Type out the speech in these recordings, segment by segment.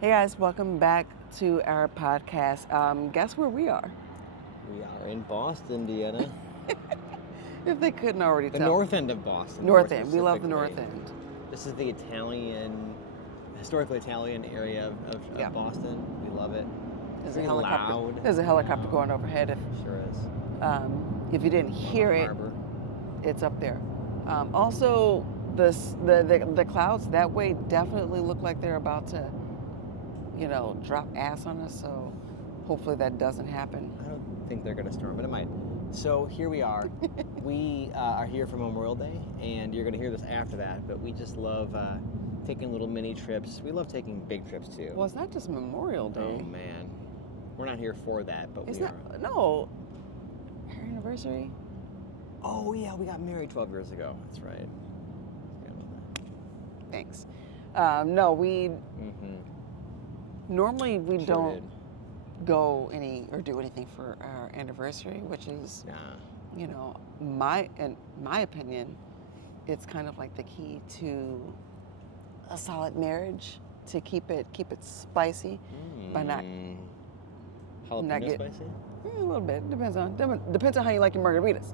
Hey guys, welcome back to our podcast. Guess where we are? We are in Boston, DeAnna. If they couldn't already The tell. north end of Boston. North end. We love the specifically. north end. This is the historically Italian area of Yeah. Boston. We love it. There's Very a helicopter. loud. There's a helicopter going overhead. Sure is. If you didn't hear it, Harbor. it's up there. Also, the clouds that way definitely look like they're about to, drop ass on us. So hopefully that doesn't happen. I don't think they're going to storm, but it might. So here we are. We are here for Memorial Day, and you're going to hear this after that, but we just love taking little mini trips. We love taking big trips too. Well, it's not just Memorial Day. Oh, man. We're not here for that, but It's we not. are. No. Our anniversary. Oh, yeah, we got married 12 years ago. That's right. Forgot about that. Thanks. No, we normally we Sure don't did. go any or do anything for our anniversary, which is, Yeah. in my opinion, it's kind of like the key to a solid marriage, to keep it spicy by not Jalapeno get- spicy? a little bit. Depends on how you like your margaritas.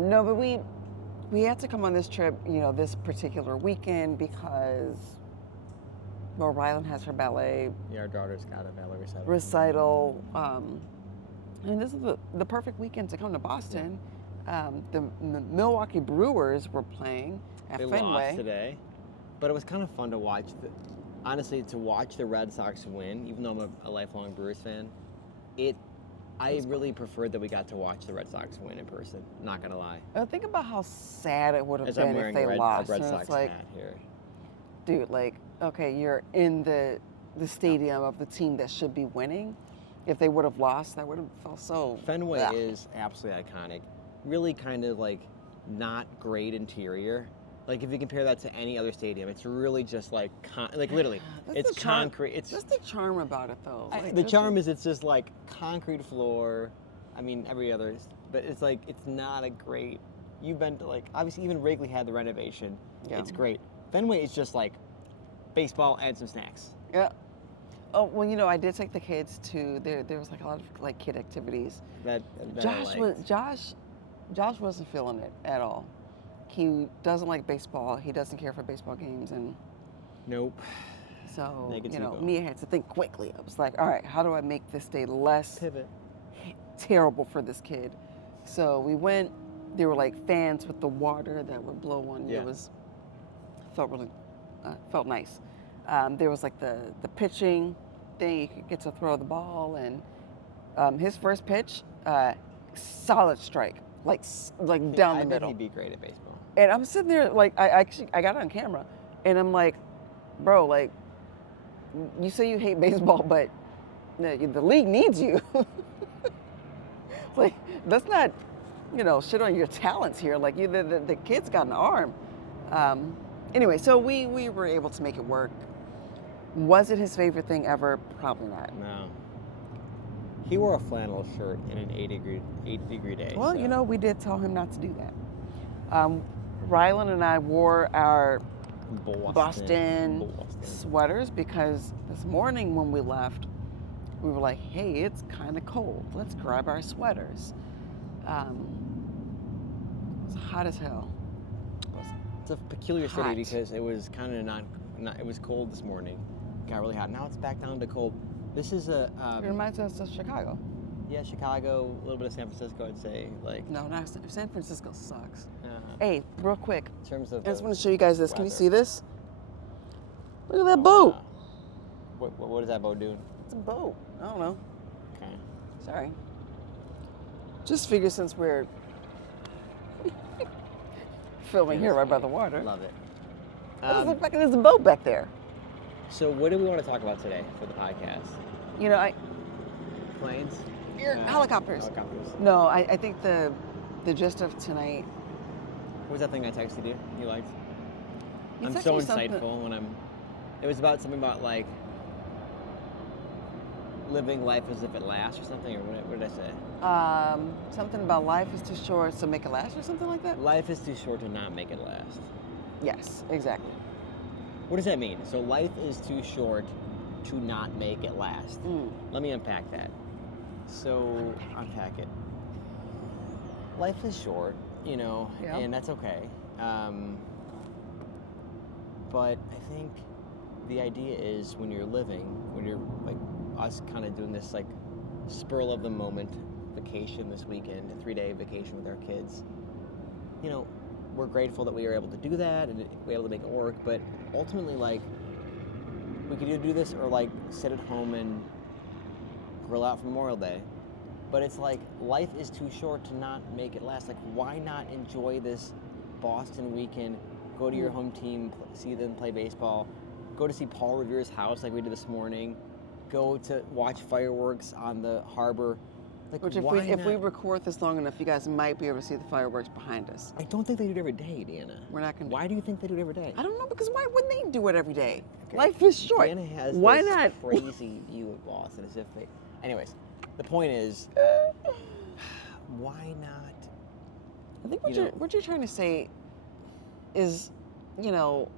No, but we had to come on this trip, this particular weekend because, well, Rylan has her ballet Yeah, our daughter's got a ballet recital, and this is the perfect weekend to come to Boston. The Milwaukee Brewers were playing at They Fenway. lost today, but it was kind of fun to watch. Honestly, to watch the Red Sox win, even though I'm a lifelong Brewers fan, I really preferred that we got to watch the Red Sox win in person. Not gonna lie. Think about how sad it would have As I'm been if wearing they a Red lost. And Sox it's like, hat here. dude, okay, you're in the stadium of the team that should be winning. If they would have lost, that would have felt so. Fenway Ugh. is absolutely iconic. Really kind of like not great interior. Like if you compare that to any other stadium, it's really just like literally, That's it's the charm- concrete. It's That's the charm about it, though. the charm is it's just like concrete floor. I mean every other, but it's like it's not a great. You've been to obviously even Wrigley had the renovation. Yeah. It's great. Fenway is just like baseball and some snacks. Yeah. Oh well, I did take the kids to there. There was a lot of kid activities. That Josh wasn't feeling it at all. He doesn't like baseball. He doesn't care for baseball games, and Nope. so Negativo. Mia had to think quickly. I was like, all right, how do I make this day less Pivot. terrible for this kid? So we went. There were fans with the water that would blow on you. Yeah. It felt nice. There was the pitching thing. You could get to throw the ball, and his first pitch, solid strike, down I the bet middle. he'd be great at baseball. And I'm sitting there I got it on camera, and I'm like, bro, you say you hate baseball, but the league needs you. Let's not, shit on your talents here. The kid's got an arm. Anyway, so we were able to make it work. Was it his favorite thing ever? Probably not. No. He wore a flannel shirt in an 8-degree day. Well, so. we did tell him not to do that. Rylan and I wore our Boston sweaters because this morning when we left, we were like, hey, it's kind of cold. Let's grab our sweaters. It was hot as hell. It's a peculiar city hot. because it was kind of not. It was cold this morning. Got really hot. Now it's back down to cold. This is It reminds us of Chicago. yeah, Chicago, a little bit of San Francisco, I'd say. No, not San Francisco sucks. Uh, Hey, real quick, in terms of. I just want to show you guys this. Can you weather. see this? Look at that boat. What is that boat doing? It's a boat. I don't know. Okay. Sorry. Just figure since we're filming here right by the water. Love it. It doesn't look like there's a boat back there. So what do we want to talk about today for the podcast? Planes? Helicopters. Helicopters. No, I think the gist of tonight. What was that thing I texted you? You liked? You I'm texted so me something- insightful when I'm. It was about something about living life as if it lasts or something, or what did I say? Something about life is too short, so make it last, or something like that. Life is too short to not make it last. Yes, exactly. What does that mean? So life is too short to not make it last. Let me unpack that. So, unpack it. Life is short, you know, Yeah. and that's okay. But I think the idea is when you're living, when you're like us kind of doing this like spur of the moment vacation this weekend, a 3-day vacation with our kids, you know, we're grateful that we were able to do that and we were able to make it work, but ultimately, like, we could either do this or like sit at home and grill out for Memorial Day. But it's like life is too short to not make it last. Like, why not enjoy this Boston weekend? Go to your home team, see them play baseball. Go to see Paul Revere's house like we did this morning. Go to watch fireworks on the harbor. Like, Which if we record this long enough, you guys might be able to see the fireworks behind us. I don't think they do it every day, DeAnna. We're not gonna. Why do you think they do it every day? I don't know, because why wouldn't they do it every day? Okay. Life is short. DeAnna has why this not? crazy view of Boston as if they. Anyways, the point is, why not? I think what you're trying to say is, you know,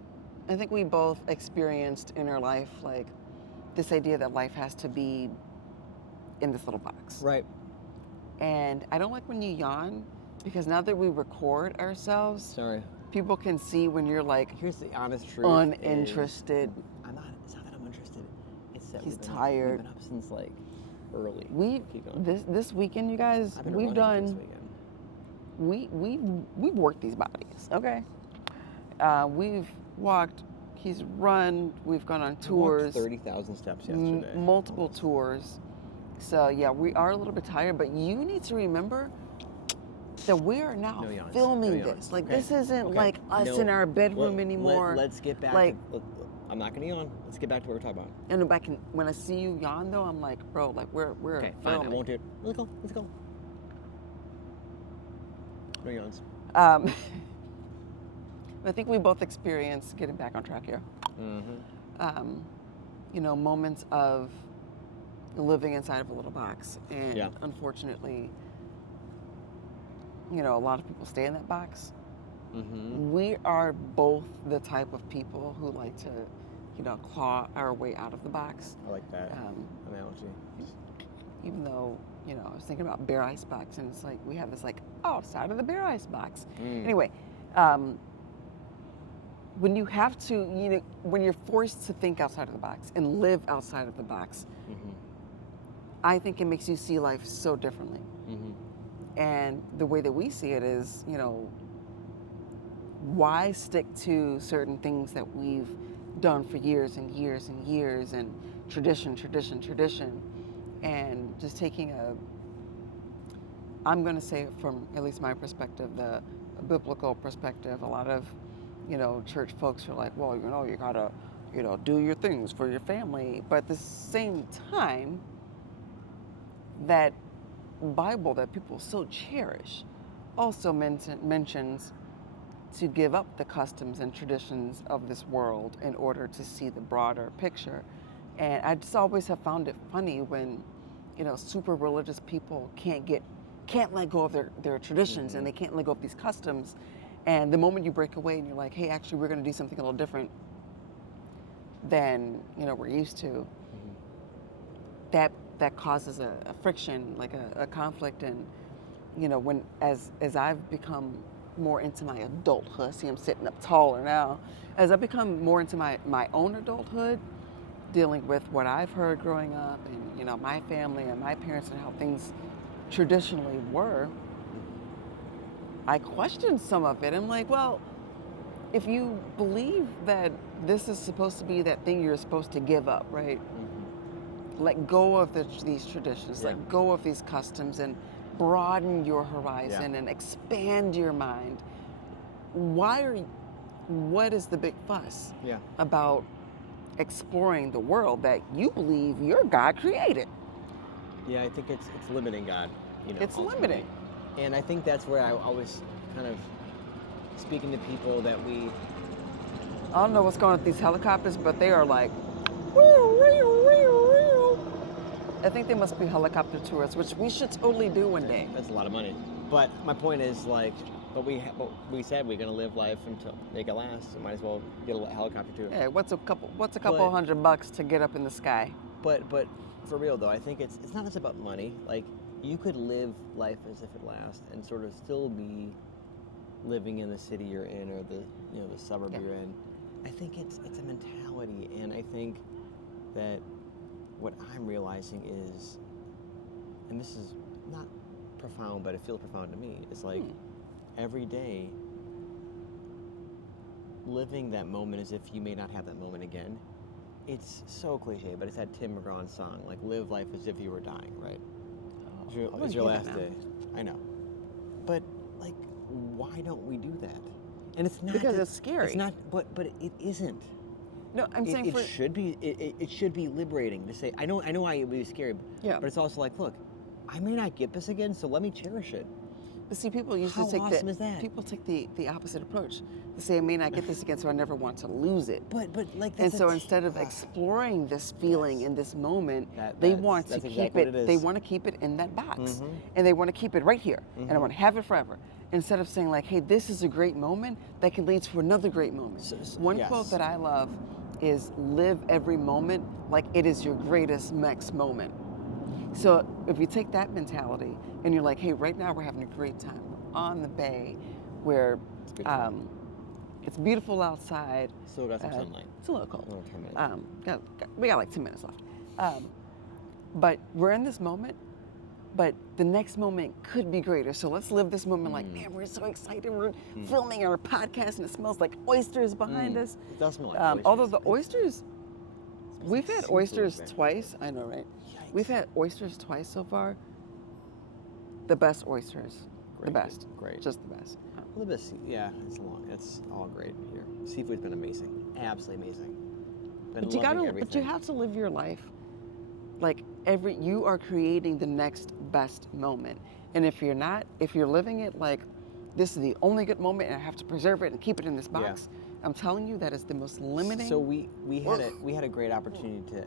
I think we both experienced in our life like this idea that life has to be in this little box. Right. And I don't like when you yawn, because now that we record ourselves, Sorry. people can see when you're like Here's the honest truth. uninterested. It's not that I'm interested. It's that He's we've tired. been up since like early. Keep going. This weekend, you guys, I've been we've running done. this weekend. We've worked these bodies. Okay. We've walked. He's run. We've gone on tours. 30,000 steps yesterday. Multiple tours. So yeah, we are a little bit tired, but you need to remember that we are now No yawns. filming No yawns. this. Like, Okay. this isn't Okay. like us in our bedroom anymore. Let's get back. Like, I'm not gonna yawn. Let's get back to what we're talking about. and when I see you yawn though, I'm like, bro, like we're Okay, fine. filming. I won't do it. Let's go. No yawns. I think we both experienced getting back on track here. Mm-hmm. You know, moments of living inside of a little box, and Yeah. unfortunately, you know, a lot of people stay in that box. Mm-hmm. We are both the type of people who like to, you know, claw our way out of the box. I like that analogy. Even though, you know, I was thinking about Bear Ice Box, and it's like we have this like outside of the Bear Ice Box. Anyway, when you have to, you know, when you're forced to think outside of the box and live outside of the box, Mm-hmm. I think it makes you see life so differently. Mm-hmm. And the way that we see it is, you know, why stick to certain things that we've done for years and years and years, and tradition, and just taking I'm going to say from at least my perspective, the biblical perspective, a lot of, you know, church folks are like, well, you know, you gotta, you know, do your things for your family. But at the same time, that Bible that people so cherish also mentions to give up the customs and traditions of this world in order to see the broader picture. And I just always have found it funny when, you know, super religious people can't let go of their traditions, and they can't let go of these customs. And the moment you break away and you're like, hey, actually, we're going to do something a little different than, you know, we're used to, that causes a friction, like a conflict. And, you know, when as I've become more into my adulthood, see, I'm sitting up taller now, as I become more into my own adulthood, dealing with what I've heard growing up, and, you know, my family and my parents and how things traditionally were, I question some of it. I'm like, well, if you believe that this is supposed to be that thing you're supposed to give up, right? Mm-hmm. Let go of these traditions, Yeah. let go of these customs, and broaden your horizon and expand your mind. What is the big fuss about exploring the world that you believe your God created? Yeah, I think it's limiting God. You know, It's ultimately. limiting. And I think that's where I was kind of speaking to people that we. I don't know what's going on with these helicopters, but they are like, woo, woo, woo, woo. I think they must be helicopter tours, which we should totally do one day. That's a lot of money. But my point is, like, But we said we're gonna live life until make it last. So might as well get a helicopter too. Yeah, what's a couple But- $100 to get up in the sky? But for real though, I think it's not just about money. Like you could live life as if it lasts and sort of still be living in the city you're in or the suburb Yeah. you're in. I think it's a mentality, and I think that what I'm realizing is, and this is not profound, but it feels profound to me. It's like every day living that moment as if you may not have that moment again. It's so cliche, but it's that Tim McGraw's song, like live life as if you were dying, right? It's your last day. I know. But like, why don't we do that? And it's not Because it's scary. It's not, but it isn't. No, I'm saying It should be. It should be liberating to say. I know why it would be scary. Yeah. But it's also like, look, I may not get this again, so let me cherish it. But see, people usually How take awesome is that? People take the opposite approach. They say, I may not get this again, so I never want to lose it. But like. And that's so instead of exploring this feeling in this moment, they that's- want to that's keep exactly what it. it They is. want to keep it in that box, Mhm. and they want to keep it right here, and I want to have it forever. Instead of saying like, hey, this is a great moment that can lead to another great moment. One yes. quote that I love is, live every moment like it is your greatest next moment. So if you take that mentality and you're like, hey, right now we're having a great time. We're on the bay, where It's beautiful. it's beautiful outside. Still got some sunlight. It's a little cold. Little 10 minutes. We got like 2 minutes left. But we're in this moment, but the next moment could be greater. So let's live this moment like, man, we're so excited. We're filming our podcast and it smells like oysters behind us. It does smell like Although oysters. the oysters, we've had seafood, oysters man. twice. I know, right? Yikes. We've had oysters twice so far. The best oysters. The Great. best. Great. Just the best. Well, the best. Yeah, it's all great here. Seafood's been amazing. Absolutely amazing. Been But you loving gotta, everything. but you have to live your life like you are creating the next best moment. And if you're not, if you're living it like this is the only good moment and I have to preserve it and keep it in this box, I'm telling you that is the most limiting. So we had a great opportunity to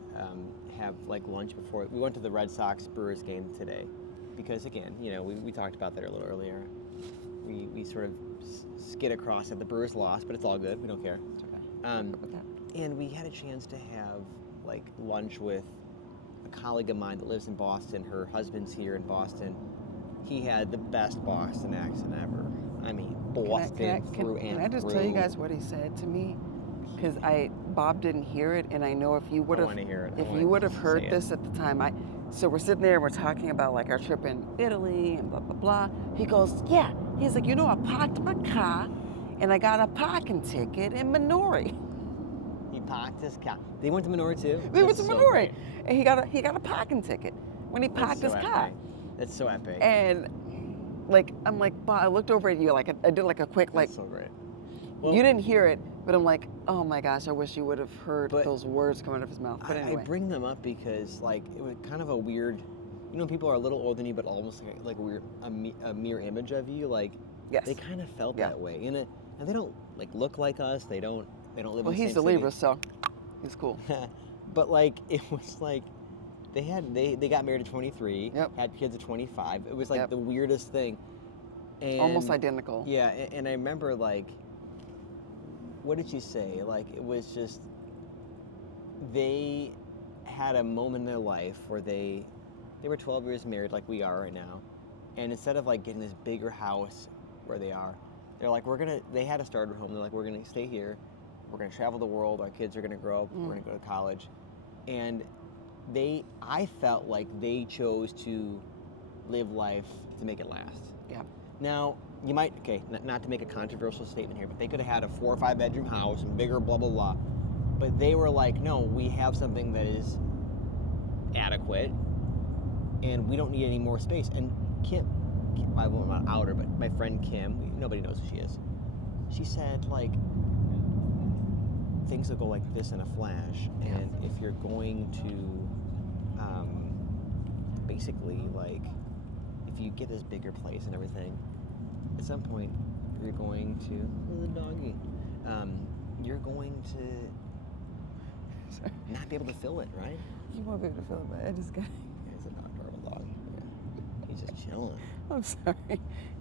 have like lunch before we went to the Red Sox Brewers game today, because again, we talked about that a little earlier. We sort of skid across that the Brewers lost, but it's all good. We don't care. It's okay. And we had a chance to have like lunch with a colleague of mine that lives in Boston. Her husband's here in Boston. He had the best Boston accent ever. I mean, Boston through and Can I just through. tell you guys what he said to me? Because Bob didn't hear it, and I know if you would have, want to hear it. I if wanna you would have heard say it. this at the time, so we're sitting there, we're talking about like our trip in Italy and blah blah blah. He goes, yeah. He's like, I parked my car, and I got a parking ticket in Minori. He parked his car. They went to Minori too? We went to That's so Minori, great. and he got a parking ticket when he That's parked his so car. epic. That's so epic. And like I'm like, Bob, I looked over at you, like I did like a quick like. That's so great. You didn't hear it, but I'm like, oh my gosh, I wish you would have heard But those words coming out of his mouth. But I anyway. bring them up because like it was kind of a weird, people are a little older than you, but almost like a weird a mirror image of you. Like Yes. they kind of felt Yeah. that way, and they don't like look like us. They don't live Well, in the he's same a Libra, so he's cool. city. But like it was like they got married at 23, Yep. had kids at 25. It was like Yep. the weirdest thing. And Almost identical. Yeah, and I remember like, what did you say? Like it was just, they had a moment in their life where they were 12 years married like we are right now, and instead of like getting this bigger house where they are, they're like, they had a starter home. They're like, we're gonna stay here, we're gonna travel the world, our kids are gonna grow up, we're gonna go to college, and I felt like they chose to live life to make it last. Yeah. Now, you might, not to make a controversial statement here, but they could have had a 4 or 5 bedroom house and bigger, blah, blah, blah. But they were like, no, we have something that is adequate and we don't need any more space. And Kim, I won't out her, but my friend Kim, nobody knows who she is. She said, like, things will go like this in a flash. And if you're going to, basically, like, if you get this bigger place and everything, at some point you're going to, the doggy, you're going to not be able to fill it, right? You won't be able to feel it, but I just got. It's an adorable dog. He's just chilling. I'm sorry.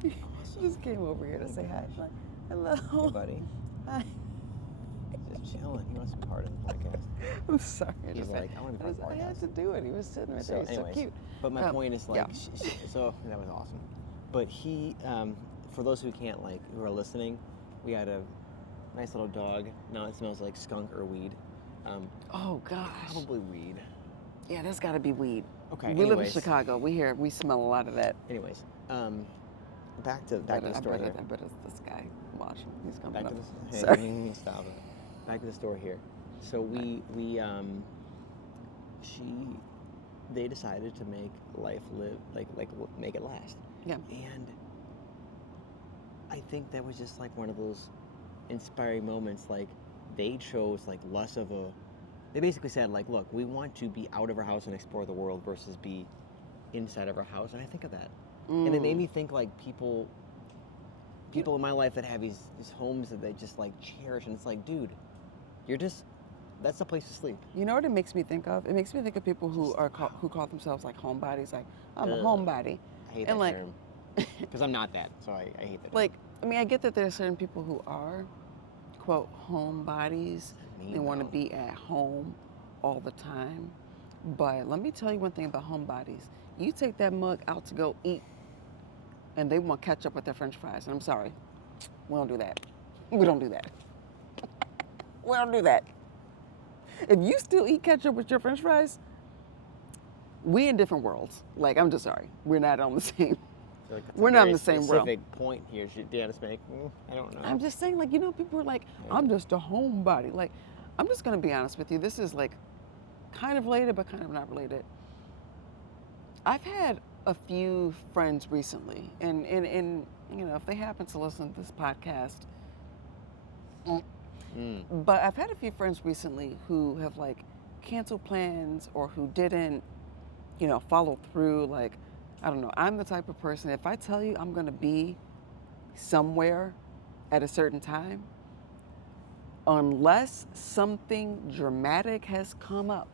He just came over here to say hi. Like, hello. Hey, buddy. Hi. He's just chilling. He wants to be part of the podcast. I'm sorry. He's like, I want to be part of the I had podcast. to do it. He was sitting right there. He's anyways, so cute. But my point is, like, yeah. so that was awesome. But he, for those who can't, like, who are listening, we had a nice little dog. Now it smells like skunk or weed. Oh, gosh. Probably weed. Yeah, there's got to be weed. Okay. We live in Chicago. We smell a lot of that. Anyways, back to the story here. I bet it's this guy. Watch him. He's coming Back up. to this. Sorry. Hey, stop it. Back to the story here. So they decided to make life live like make it last. Yeah. And I think that was just like one of those inspiring moments. Like they chose like less of a. They basically said like, look, we want to be out of our house and explore the world versus be inside of our house. And I think of that, and it made me think like people in my life that have these homes that they just like cherish, and it's like, dude, that's the place to sleep. You know what it makes me think of? It makes me think of people who call themselves like homebodies. Like, I'm a homebody. I hate and that like, term because I'm not that, so I hate that. Like, I mean, I get that there are certain people who are, quote, homebodies. They want to be at home all the time. But let me tell you one thing about homebodies. You take that mug out to go eat, and they want ketchup with their French fries. And I'm sorry, we don't do that. We don't do that. We don't do that. If you still eat ketchup with your French fries, we in different worlds. Like, I'm just sorry. We're not on the same. Like we're not in the same realm. Specific point here. Should DeAnna's make? I don't know. I'm just saying, like, you know, people are like, I'm just a homebody. Like, I'm just gonna be honest with you. This is like kind of related, but kind of not related. I've had a few friends recently, and you know, if they happen to listen to this podcast, but I've had a few friends recently who have like canceled plans or who didn't, you know, follow through. Like, I don't know. I'm the type of person, if I tell you I'm gonna be somewhere at a certain time, unless something dramatic has come up,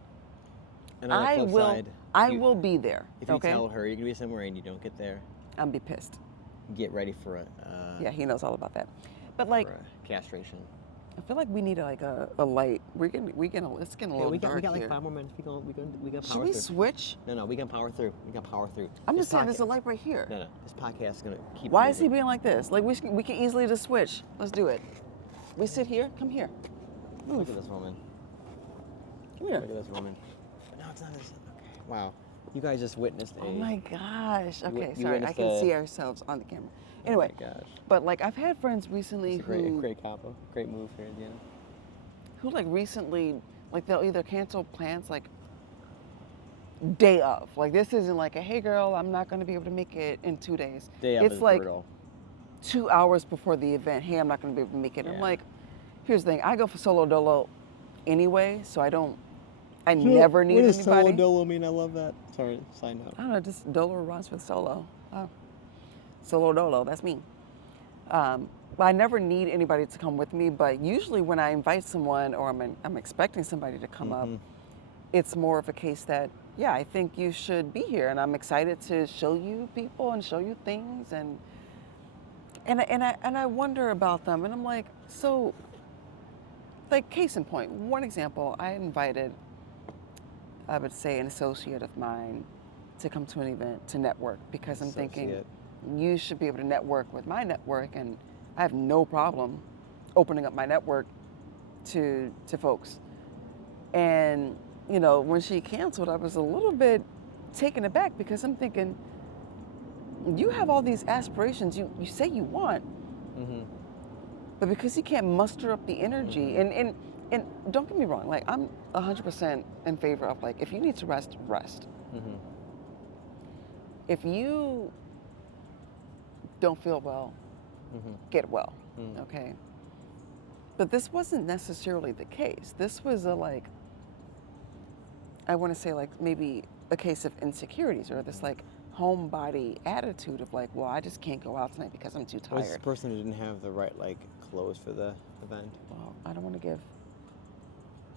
and on the flip side, I will be there. If you tell her you're gonna be somewhere and you don't get there, I'll be pissed. Get ready for a. Yeah, he knows all about that. But like, castration. I feel like we need like a light. It's getting a little dark we got like here. 5 more minutes. We can power Should we through. Switch? No, we can power through. We can power through. I'm just saying, there's a light right here. No, this podcast is gonna keep. Why is he being like this? Like, we can easily just switch. Let's do it. We sit here. Come here. Move. Look at this woman. Come here. Look at this woman. No, it's not this. Okay. Wow. You guys just witnessed a. Oh my gosh. Okay, you sorry. I witnessed can see ourselves on the camera. Anyway. Oh my gosh. But like, I've had friends recently Great combo. Great move here, DeAnna. Who like recently, like they'll either cancel plans like day of. Like, this isn't like a, hey girl, I'm not going to be able to make it in 2 days. Day of it's is like brutal. 2 hours before the event. Hey, I'm not going to be able to make it. Yeah. I'm like, here's the thing. I go for solo dolo anyway, so I never need anybody. What does solo dolo mean? I love that. Sorry, side note. I don't know, just dolo runs with solo. Oh. Solo dolo, that's me. But I never need anybody to come with me, but usually when I invite someone or I'm expecting somebody to come up, it's more of a case that, yeah, I think you should be here, and I'm excited to show you people and show you things, and I wonder about them, and I'm like, so, like, case in point, one example, I invited, I would say, an associate of mine to come to an event to network, because I'm thinking you should be able to network with my network, and I have no problem opening up my network to folks. And, you know, when she canceled, I was a little bit taken aback, because I'm thinking, you have all these aspirations you say you want, but because you can't muster up the energy, and don't get me wrong, like, I'm 100% in favor of, like, if you need to rest, rest. If you don't feel well, get well, okay? But this wasn't necessarily the case. This was a, like, I want to say, like, maybe a case of insecurities, or this, like, homebody attitude of, like, well, I just can't go out tonight because I'm too tired. Was this person who didn't have the right, like, clothes for the event? Well, I don't want to give.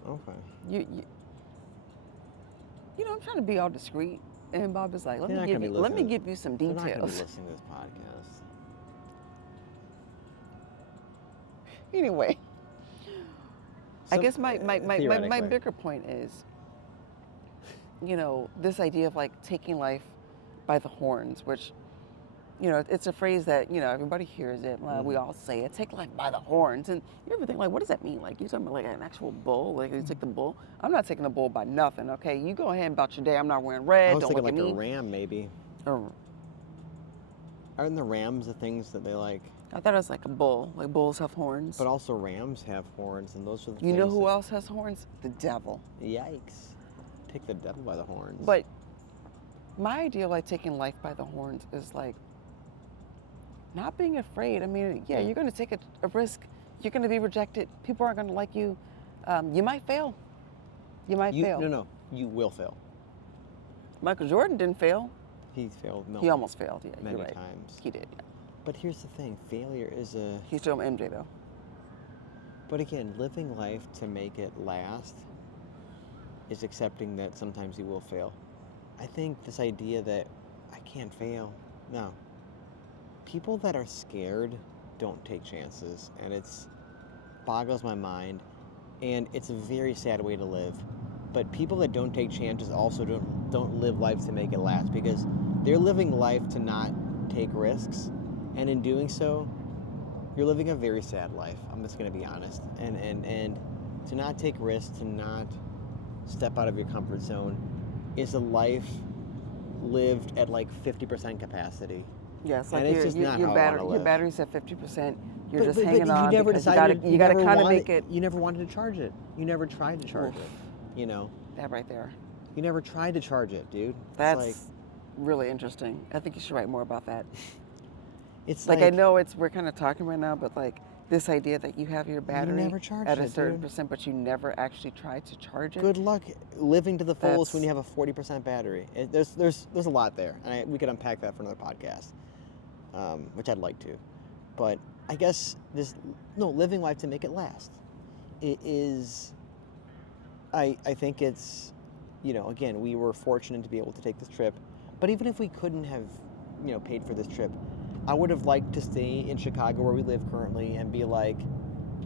Okay. You know, I'm trying to be all discreet. And Bob is like, let They're me not gonna be listening. give you some They're not going to be details. listening to this podcast. Anyway, I So, guess my theoretically. bigger point is, you know, this idea of like taking life by the horns, which, you know, it's a phrase that, you know, everybody hears it. We all say it, take life by the horns. And you ever think, like, what does that mean? Like, you talking about like an actual bull? Like, you take the bull? I'm not taking the bull by nothing, okay? You go ahead about your day. I'm not wearing red. I was Don't thinking look like at a me. ram, maybe. Or, Aren't the rams the things that they like? I thought it was like a bull. Like, bulls have horns. But also rams have horns, and those are the You know things who that- else has horns? The devil. Yikes. Take the devil by the horns. But my idea of like taking life by the horns is like not being afraid. I mean, yeah, you're going to take a risk. You're going to be rejected. People aren't going to like you. You might fail. You might fail. No, you will fail. Michael Jordan didn't fail. He failed. No, He almost failed. Yeah, many you're right. times. He did. Yeah. But here's the thing: failure is a. He's still MJ though. But again, living life to make it last is accepting that sometimes you will fail. I think this idea that I can't fail. No. People that are scared don't take chances, and it's boggles my mind, and it's a very sad way to live. But people that don't take chances also don't live life to make it last, because they're living life to not take risks, and in doing so, you're living a very sad life. I'm just going to be honest, and to not take risks, to not step out of your comfort zone, is a life lived at like 50% capacity. Yes, And like it's just not how I wanna your live. battery's at 50%. You're But just hanging on you never because decided, you got to never kind of wanted- make it. You never wanted to charge it. You never tried to charge Oof. it. You know, That right there. you never tried to charge it, dude. That's It's really interesting. I think you should write more about that. it's Like I know we're kind of talking right now, but like this idea that you have your battery never charged at a it, certain dude. percent, but you never actually tried to charge it. Good luck living to the fullest when That's- you have a 40% battery. There's a lot there, and we could unpack that for another podcast, which I'd like to. But I guess living life to make it last. It is. I think it's, you know, again, we were fortunate to be able to take this trip, but even if we couldn't have, you know, paid for this trip, I would have liked to stay in Chicago where we live currently and be like,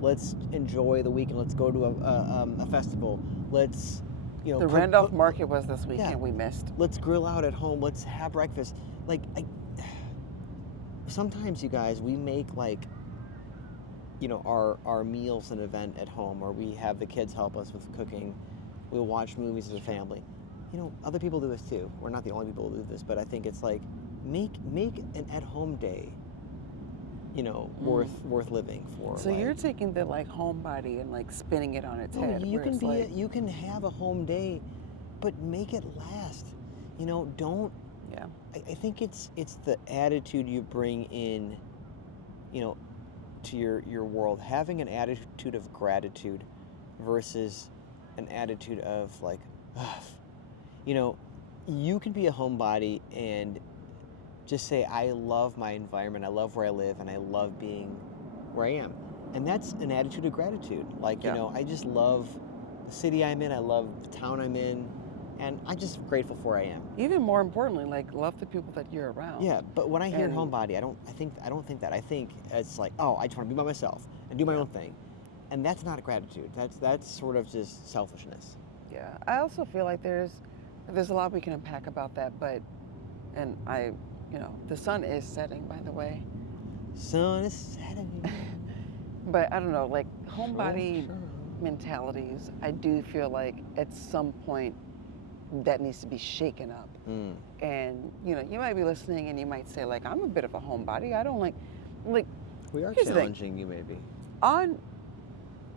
let's enjoy the weekend. Let's go to a festival. Let's, you know, The Randolph Market was this weekend. Yeah. We missed. Let's grill out at home. Let's have breakfast. Like, sometimes you guys, we make like, you know, our meals an event at home, or we have the kids help us with cooking. We'll watch movies as a family. You know, other people do this too. We're not the only people who do this, but I think it's like make an at-home day, you know, worth living for. So you're taking the like homebody and like spinning it on its head. You where can it's be like, you can have a home day, but make it last. You know, don't. yeah. I think it's the attitude you bring in, you know, to your world. Having an attitude of gratitude versus an attitude of like, ugh. You know, you can be a homebody and just say, I love my environment, I love where I live, and I love being where I am. And that's an attitude of gratitude. Like, Yeah. you know, I just love the city I'm in, I love the town I'm in, and I'm just grateful for where I am. Even more importantly, like love the people that you're around. Yeah, but when I hear And- homebody, I don't think that. I think it's like, oh, I just want to be by myself and do my own thing. And that's not a gratitude. That's sort of just selfishness. Yeah. I also feel like there's a lot we can unpack about that, but you know, the sun is setting, by the way. Sun is setting. But I don't know, like homebody Sure. mentalities, I do feel like at some point that needs to be shaken up. Mm. And you know, you might be listening and you might say like, I'm a bit of a homebody. I don't like We are Here's the thing. challenging you, maybe.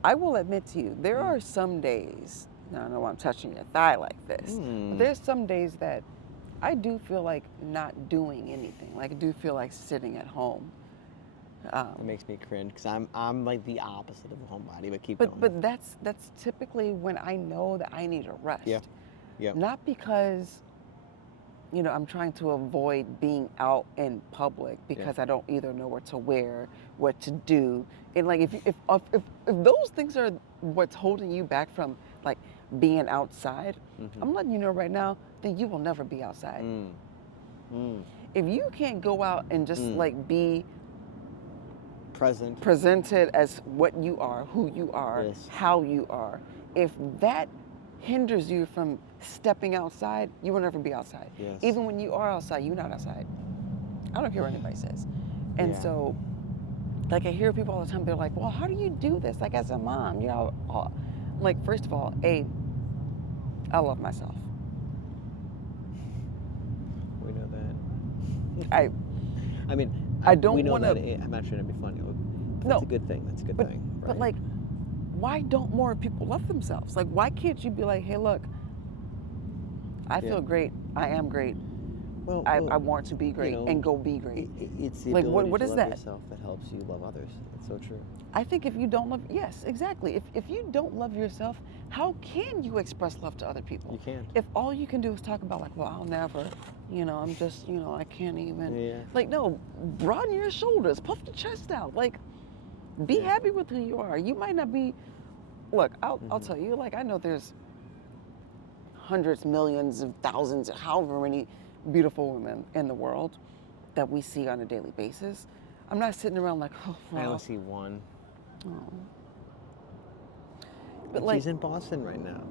I will admit to you, there are some days, I don't know why I'm touching your thigh like this, but there's some days that I do feel like not doing anything. Like I do feel like sitting at home. It makes me cringe because I'm like the opposite of a homebody, but keep But going. but that's typically when I know that I need a rest. Yeah. Yeah. Not because, you know, I'm trying to avoid being out in public because I don't either know what to wear, what to do, and like if those things are what's holding you back from like being outside, I'm letting you know right now that you will never be outside. If you can't go out and just like be presented as what you are, who you are, how you are, if that hinders you from stepping outside, you will never be outside. Even when you are outside, you're not outside. I don't care what anybody says. And so, like, I hear people all the time, they're like, well, how do you do this? Like, as a mom, you know, like, first of all, I love myself. We know that. I mean, I don't we know want that. to. I'm not trying to be funny. That's No, a good thing. That's a good thing. Right? But, like, why don't more people love themselves? Like, why can't you be like, hey, look, I feel great. I am great. Well, I want to be great, you know, and go be great. It's the like, ability what to is love that? yourself that helps you love others. That's so true. I think if you don't love, yes, exactly. If you don't love yourself, how can you express love to other people? You can't. If all you can do is talk about, like, well, I'll never, you know, I'm just, you know, I can't even. Yeah. Like, no, broaden your shoulders, puff the chest out. Like, be happy with who you are. You might not be, look, I'll tell you, like, I know there's hundreds, millions of thousands, however many beautiful women in the world that we see on a daily basis. I'm not sitting around like, oh, wow. I only see one. Oh. But like, she's in Boston right now.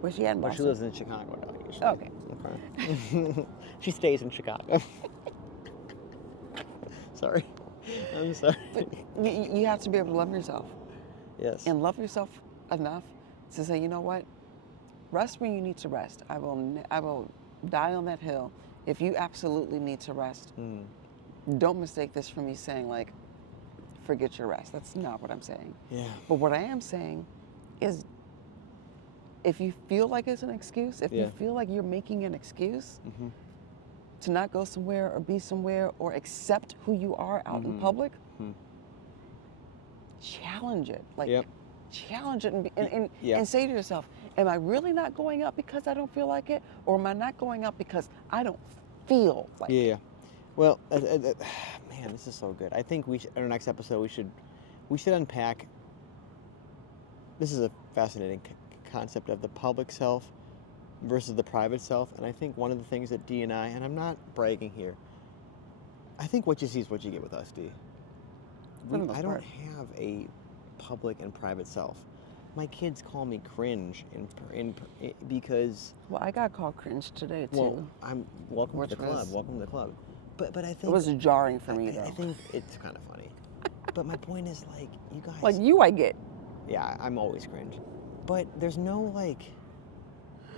Where's she at in Boston? She lives in Chicago now, usually. Okay. She stays in Chicago. Sorry. I'm sorry. But you have to be able to love yourself. Yes. And love yourself enough to say, you know what? Rest when you need to rest. I will die on that hill if you absolutely need to rest. Don't mistake this for me saying, like, forget your rest. That's not what I'm saying. Yeah. But what I am saying is, if you feel like it's an excuse, if you feel like you're making an excuse to not go somewhere or be somewhere or accept who you are out in public, challenge it. Like, challenge it and say to yourself, am I really not going out because I don't feel like it? Or am I not going out because I don't feel like it? Yeah. Well, man, this is so good. I think in our next episode we should unpack. This is a fascinating concept of the public self versus the private self, and I think one of the things that DeAnna, and I'm not bragging here, I think what you see is what you get with us, D. I don't have a public and private self. My kids call me cringe because. Well, I got called cringe today too. Well, I'm welcome to the club. Welcome to the club. But I think it was jarring for me though. I think it's kind of funny. But my point is, like, you guys. Like you, I get. Yeah, I'm always cringe. But there's no, like,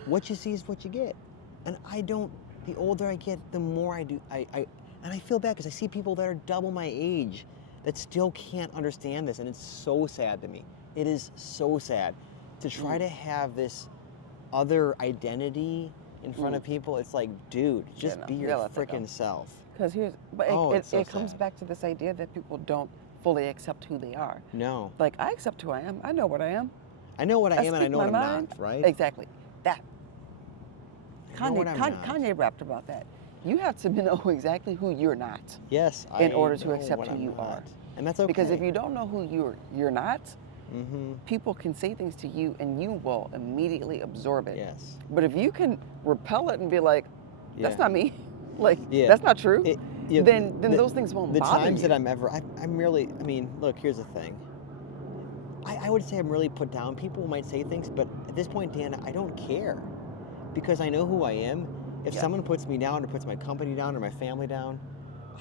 what you see is what you get. And I don't. The older I get, the more I do. And I feel bad because I see people that are double my age that still can't understand this, and it's so sad to me. It is so sad to try to have this other identity in front of people. It's like, dude, just be your freaking self. Because it comes back to this idea that people don't fully accept who they are. No. Like, I accept who I am. I know what I am. I know what I am, and I know what I'm not, right? Exactly. That. Kanye rapped about that. You have to know exactly who you're not. Yes. In order to accept who you are. And that's okay. Because if you don't know who you're not, people can say things to you and you will immediately absorb it. Yes. But if you can repel it and be like, that's not me, like, that's not true, then those things won't bother you. The times that I'm really, I mean, look, here's the thing. I would say I'm really put down. People might say things, but at this point, DeAnna, I don't care. Because I know who I am. If someone puts me down or puts my company down or my family down,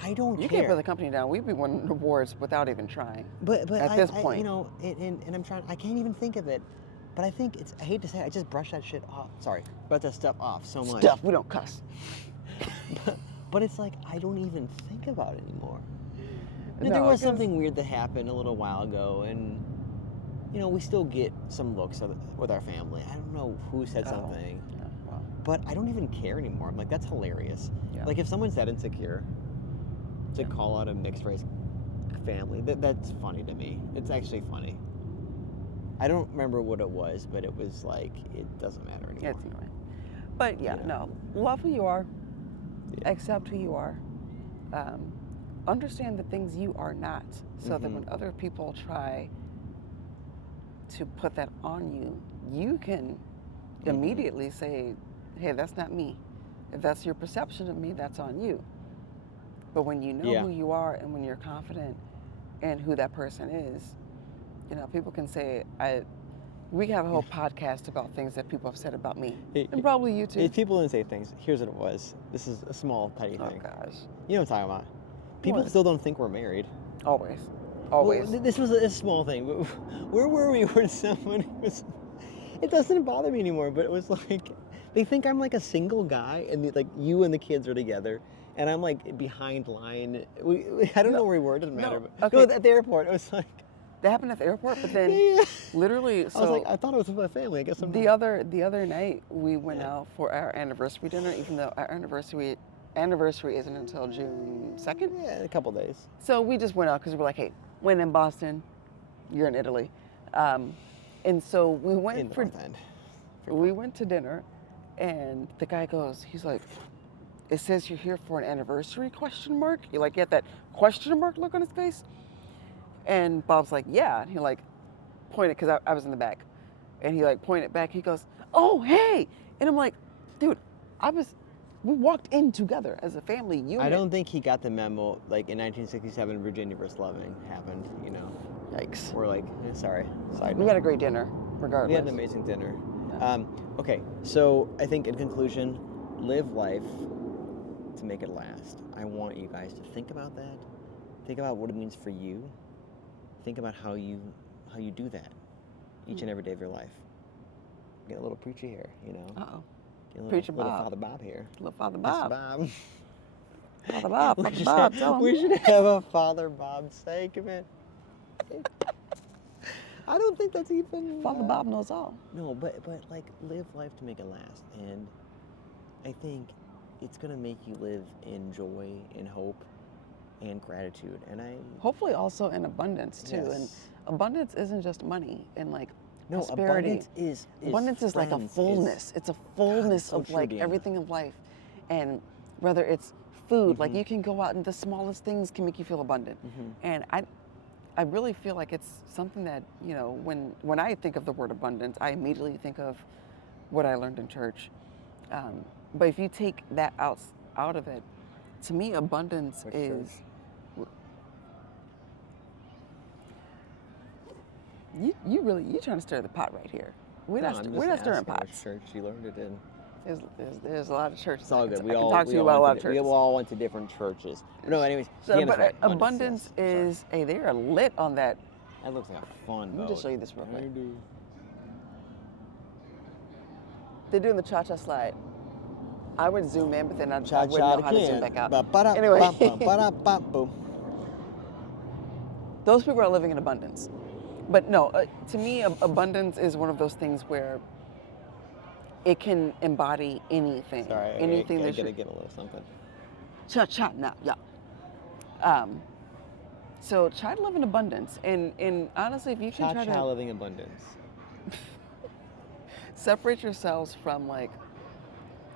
I don't care. You can't put the company down. We'd be winning awards without even trying. But at this point, you know, and I'm trying. I can't even think of it. But I think I hate to say it, I just brush that shit off. Sorry, brush that stuff off so much. Stuff, we don't cuss. but it's like I don't even think about it anymore. No, there was something weird that happened a little while ago, and you know, we still get some looks with our family. I don't know who said something. Yeah, well. But I don't even care anymore. I'm like, that's hilarious. Yeah. Like, if someone's that insecure to call out a mixed race family, that's funny to me. It's actually funny. I don't remember what it was, but it was like, it doesn't matter anymore. It's annoying. But no, love who you are. Yeah. Accept who you are. Understand the things you are not, so that when other people try to put that on you, you can immediately say, hey, that's not me. If that's your perception of me, that's on you. But when you know who you are and when you're confident in who that person is, you know, people can say, we have a whole podcast about things that people have said about me. And probably you too. If people didn't say things, here's what it was. This is a small, tiny thing. Oh, gosh. You know what I'm talking about. People still don't think we're married. Always. Well, this was a small thing. Where were we when someone was... It doesn't bother me anymore, but it was like... They think I'm like a single guy, and like you and the kids are together, and I'm like behind line. I don't know where we were, it doesn't matter. But no, at the airport, it was like... That happened at the airport, but then literally, so I was like, I thought it was with my family. I guess I'm the not. other night we went out for our anniversary dinner, even though our anniversary isn't until June 2nd. Yeah, a couple days. So we just went out because we were like, hey, when in Boston, you're in Italy, and so we went we went to dinner, and the guy goes, he's like, it says you're here for an anniversary ? You like get that question mark look on his face. And Bob's like, yeah. And he like pointed, because I was in the back. And he like pointed back. He goes, oh, hey. And I'm like, dude, we walked in together as a family unit. I don't think he got the memo, like in 1967, Virginia vs. Loving happened, you know. Yikes. We're like, sorry, side We note. had a great dinner, regardless. We had an amazing dinner. Yeah. Okay, so I think in conclusion, live life to make it last. I want you guys to think about that. Think about what it means for you. Think about how you do that each and every day of your life. Get a little preachy here, you know. Uh-oh. Preacher Bob. Little Father Bob here. Little Father Bob. Bob. Father Bob. Father Bob. Tell him. We should have a Father Bob segment. I don't think that's even... Father Bob knows all. No, but like live life to make it last, and I think it's gonna make you live in joy and hope and gratitude, and hopefully also in abundance too. Yes. And abundance isn't just money and like no, prosperity. Abundance is like a fullness. It's a fullness of like DeAnna. everything of life, and whether it's food, like you can go out and the smallest things can make you feel abundant. And I really feel like it's something that, you know, when I think of the word abundance, I immediately think of what I learned in church. But if you take that out of it, to me, abundance is... You trying to stir the pot right here. We're not stirring pots. Church you learned it in. There's a lot of churches. It's all good. I can talk to you about a lot of churches. We all went to different churches. No, anyways. So, but right. Abundance is they are lit on that. That looks like a fun boat. Let me just show you this real quick. I do. They're doing the cha-cha slide. I would zoom in, but then I wouldn't know how to zoom back out. Anyway. Those people are living in abundance. But no, to me, abundance is one of those things where it can embody anything. Sorry, anything I gotta get a little something. Cha-cha now, yeah. So try to live in abundance. And honestly, if you can try to... living abundance. Separate yourselves from like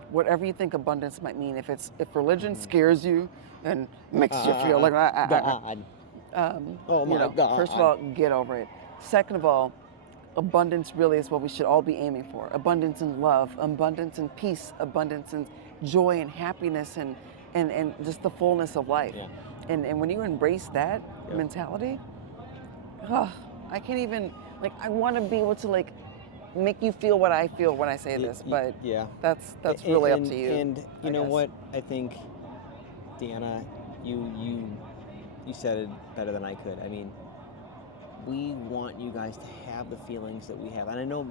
whatever you think abundance might mean. If religion scares you and makes you feel like God. Oh my God. First of all, get over it. Second of all, abundance really is what we should all be aiming for. Abundance in love, abundance in peace, abundance in joy and happiness and just the fullness of life. Yeah. And when you embrace that mentality, I can't even, like, I want to be able to like make you feel what I feel when I say this, but that's really up to you. And you know what? I think, DeAnna, you said it better than I could. I mean, we want you guys to have the feelings that we have, and I know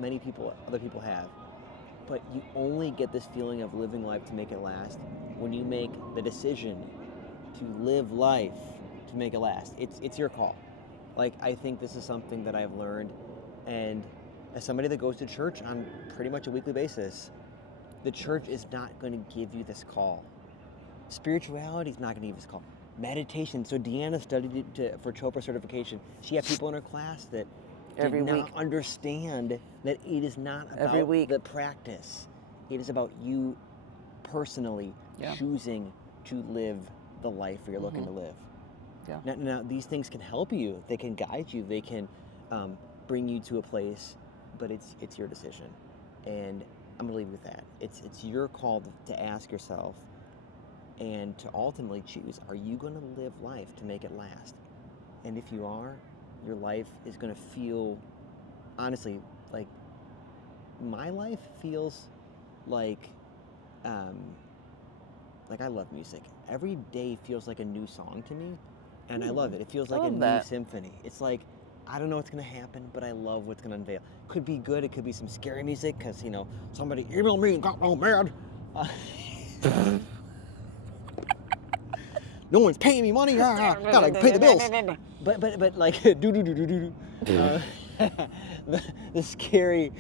other people have, but you only get this feeling of living life to make it last when you make the decision to live life to make it last. It's your call. Like, I think this is something that I've learned, and as somebody that goes to church on pretty much a weekly basis, the church is not going to give you this call. Spirituality is not going to give you this call. Meditation. So DeAnna studied it for Chopra certification. She had people in her class that did not understand that it is not about the practice. It is about you personally choosing to live the life you're looking to live. Yeah. Now, these things can help you. They can guide you. They can bring you to a place, but it's your decision. And I'm gonna leave you with that. It's your call to ask yourself and to ultimately choose, are you gonna live life to make it last? And if you are, your life is gonna feel, honestly, like my life feels like I love music. Every day feels like a new song to me, and I love it. It feels I like a love new that. symphony. It's like, I don't know what's gonna happen, but I love what's gonna unveil. Could be good, it could be some scary music, because, somebody emailed me and got all mad. No one's paying me money, gotta pay the bills. But like, do. The scary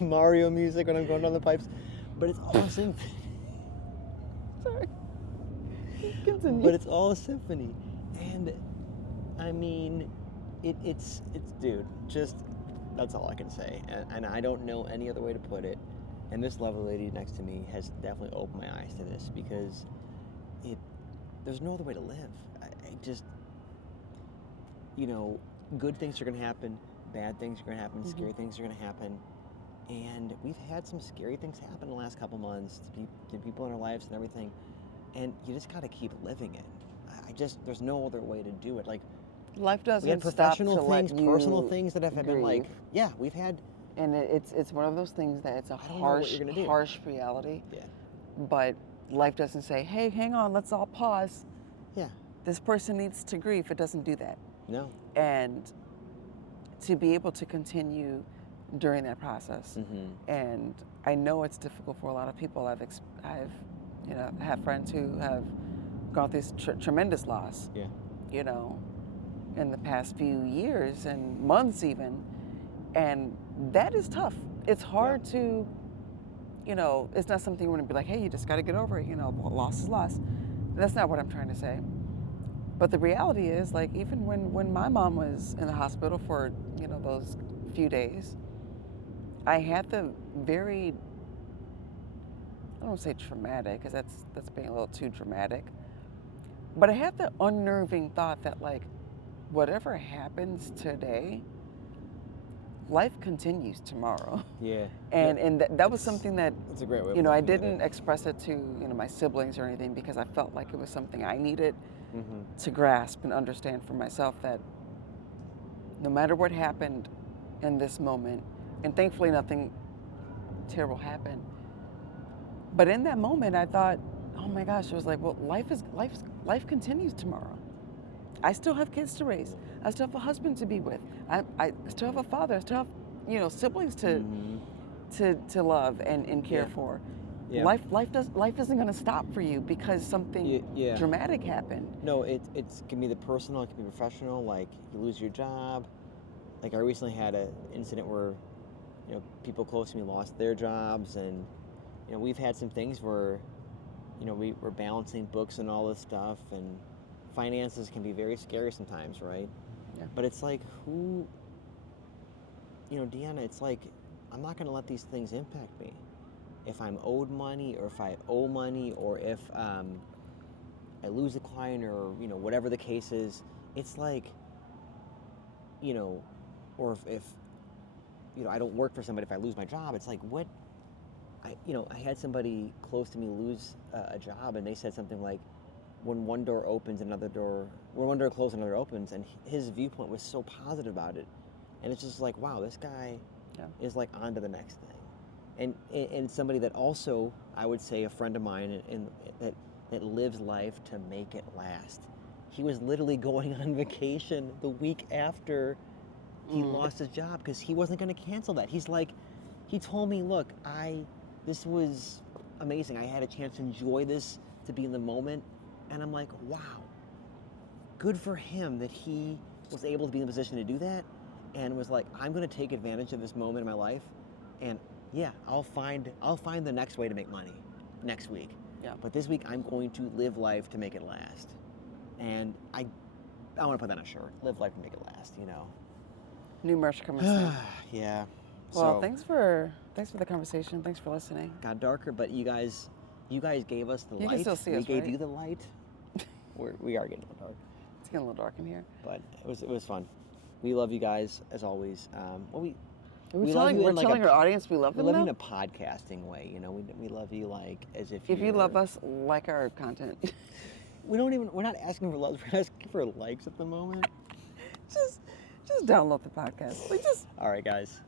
Mario music when I'm going down the pipes. But it's all symphony. Sorry. Continue. But it's all a symphony. And I mean, it's dude, just, that's all I can say. And I don't know any other way to put it. And this lovely lady next to me has definitely opened my eyes to this, because there's no other way to live. I just, good things are going to happen, bad things are going to happen, scary things are going to happen. And we've had some scary things happen in the last couple months to people in our lives and everything. And you just got to keep living it. There's no other way to do it. Like, life doesn't we had stop professional to things, let you personal things that have been like, grieve. yeah, we've had. And it's one of those things that it's a I don't know what you're gonna do. harsh reality. Yeah. But life doesn't say, hey, hang on, let's all pause. Yeah. This person needs to grieve. It doesn't do that. No. And to be able to continue during that process. And I know it's difficult for a lot of people. I've have friends who have gone through tremendous loss. Yeah. In the past few years and months even. And that is tough. It's hard to, it's not something you want to be like, hey, you just got to get over it. Loss is loss. That's not what I'm trying to say. But the reality is, like, even when my mom was in the hospital for, those few days, I had the very, I don't want to say traumatic, because that's being a little too dramatic. But I had the unnerving thought that, like, whatever happens today, life continues tomorrow. Yeah. And that was something that, That's a great way of I looking at didn't it. express it to, my siblings or anything, because I felt like it was something I needed to grasp and understand for myself, that no matter what happened in this moment, and thankfully nothing terrible happened, but in that moment I thought, oh my gosh, it was like, well, life continues tomorrow. I still have kids to raise. I still have a husband to be with. I still have a father. I still have, siblings to love and care for. Yeah. Life isn't going to stop for you because something dramatic happened. No, it can be the personal, it can be professional. Like, you lose your job. Like, I recently had an incident where, people close to me lost their jobs, and we've had some things where, we were balancing books and all this stuff, and finances can be very scary sometimes, right? Yeah. But it's like, DeAnna, it's like, I'm not going to let these things impact me. If I'm owed money, or if I owe money, or if I lose a client, or whatever the case is, it's like, or if I don't work for somebody, if I lose my job, it's like, what? I had somebody close to me lose a job, and they said something like, when one door opens, when one door closes, another opens, and his viewpoint was so positive about it, and it's just like, wow, this guy is like on to the next thing, and somebody that also, I would say, a friend of mine, and that lives life to make it last. He was literally going on vacation the week after he lost his job, because he wasn't going to cancel that. He's like, he told me, look, this was amazing. I had a chance to enjoy this, to be in the moment. And I'm like, wow, good for him that he was able to be in a position to do that, and was like, I'm going to take advantage of this moment in my life, and yeah, I'll find the next way to make money next week. Yeah. But this week I'm going to live life to make it last. And I want to put that on a shirt. Live life to make it last, New merch coming soon. Yeah. Well, thanks for the conversation. Thanks for listening. Got darker, but you guys gave us the light. You can still see us, we gave right? you the light. We are getting a little dark. It's getting a little dark in here. But it was fun. We love you guys as always. It We're love telling, you we're in, like, telling our audience we love We them love you now? in a podcasting way, you know. We love you like as if If you you're- love us, like our content. we're not asking for loves. We're asking for likes at the moment. just download the podcast. We just All right, guys.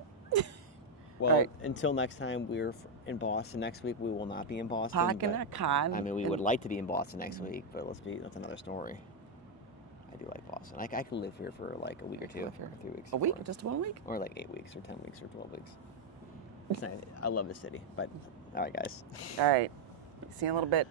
Well, right. until next time, we're in Boston next week. We will not be in Boston. Parking but- a con. I mean, we would like to be in Boston next week, but that's another story. I do like Boston. I could live here for like a week or two, or 3 weeks. A week? 4. Just 1 week? Or like 8 weeks, or 10 weeks, or 12 weeks. It's nice. I love the city, but all right, guys. All right. See you in a little bit.